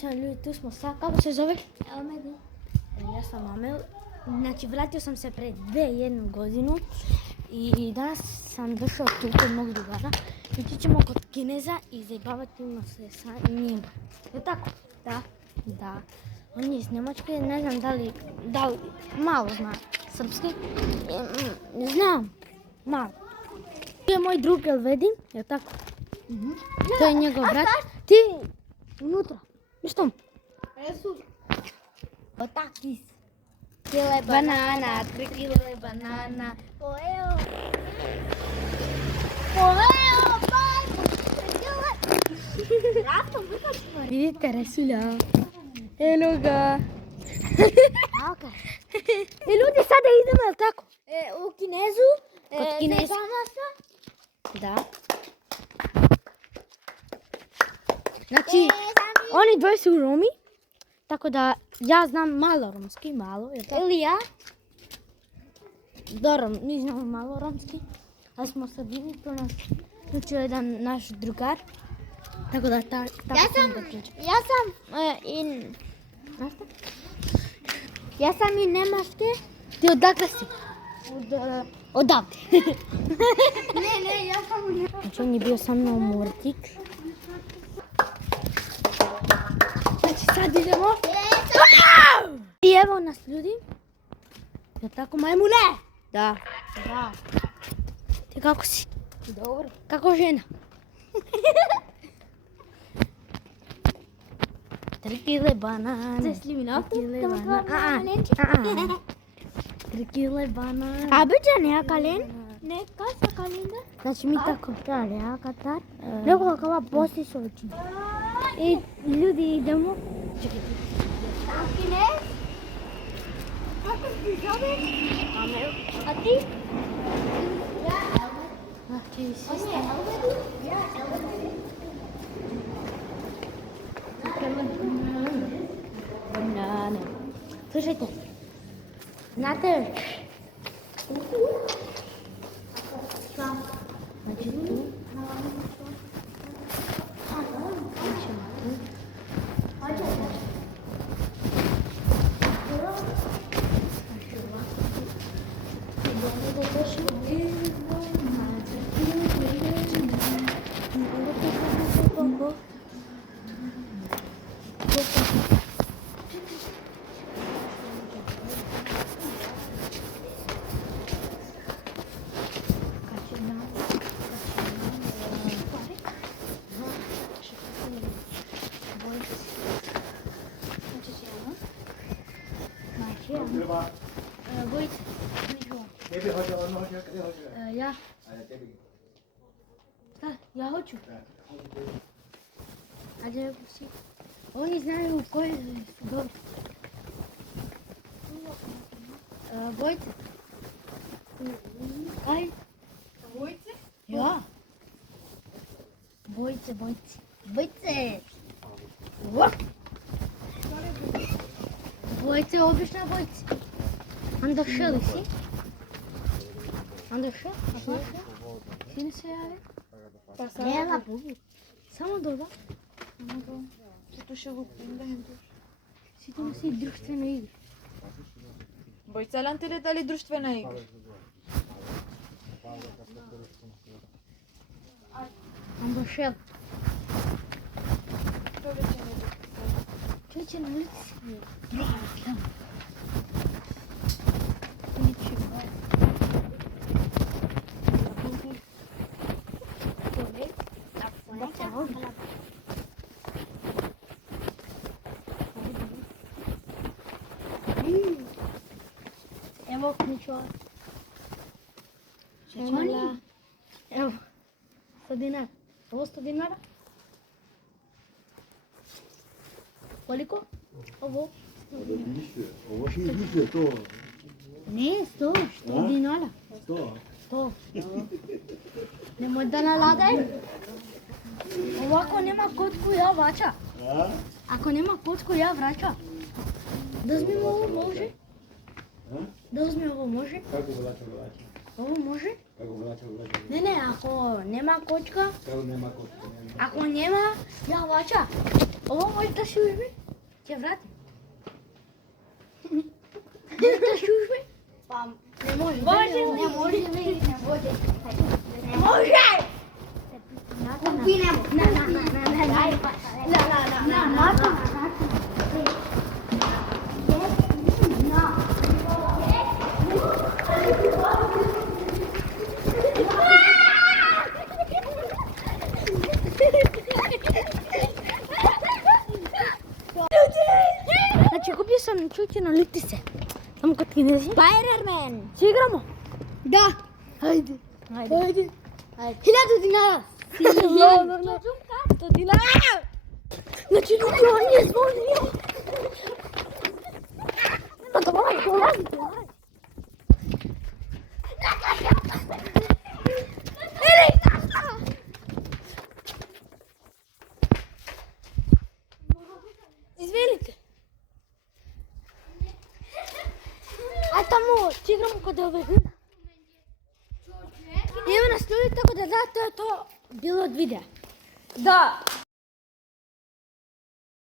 Ljudi, tu smo sad, kako se zove? Amel. Ja sam Amel. Znači, vratio sam se pred 1 godinu i danas sam došao tu kod mog drugara. Ići ćemo kod Kineza i zajebavati se sa njim. Je tako? Da. On je iz Njemačke, ne znam da li malo zna srpski. Znam, malo. To je moj drug Elvedin, je tako? To je njegov brat. Ti unutra. Što? Jesu. Otakis. Kile Banana, 3 kile banana. Poeo, pan! 3 kile! Rasto, vykačmo. Vidite Resulja. Eno ga. I ljudi, sada idemo, jel tako? U Kinezu. Kod Kineza. Da. Znači, oni dvoje su Romi, tako da ja znam malo romski, jel tako? Ili ja? Dobro, mi znamo malo romski, ali smo sad bili, to nas učio jedan naš drugar, tako da tako sam da pričam. Ja sam i Nemačke. Ti odakle si? Odavde. Ne, ja sam u Nemačke. Znači, on je bio sa mnom u vrtiću. Znači, sad idemo. I evo nas ljudi. Je tako, majmune? Da. Ti kako si? Dobro. Kako žena? 3 kile banane. Zesli mi na 3 kile banane. 3 kile banane. Abidjan ja kalen? Ne, kasa kalenda? Znači mi tako stari, a Katar? Neko kakva posti se oči. I ljudi idemo. Čekajte. Kinez? Kako ti zoveš? Amel. A ti? Ja, Elvedin. Ti si On je Elvedin? Ja, Elvedin. banane. Slušajte. Znate? Znači tu. Vojte, ja. Šta? Ja hoću. Ajde, pusti. Oni znaju koje su dobri. Vojte. Kaj? Vojce? Ja. Vojce. Vojce, obična vojce. Andošel li si? Andošel? Sin se javi? Nema. Само дода. Zato ще го пиндам. Си тоа си друштвена игра. Бојцелан ти ли дали друштвена игра? Анdošel. Човече не го. Човече на улица си. Evo ključeva. Evo. 100 dinara. Ovo 100 dinara? Koliko? Ovo? Ovo še je više to. Ne, 100 dinara. 100. Nemoj da naladaj. Ovako nema kocku, ja vraća. Ako nema kocku, ja vraća. Da uzmem ovo, može? Da uzmem ovo, može? Kako vraća? Ovo može? Kako vraća? Ne, ako nema kocka, Kako nema kocka? ako nema, ja vraća. Ово може да се ужби? Ќе врати. Може да се ужби? Па, не може. Може, не може, не може. Не може! Купи не може. Значи купio sam čuti na litice. Samo kod Kinezi. Spider-Man. Си играмо? Да. Ajde. Ajde. Ajde. 1000 dinara. 100 dinara. Znači ljudi, on je zvonio. No dolazi. Извинite. А тамо, ќе играмо кod ove игри. Evo nas ljudi, tako da to je to bilo od videa. Да.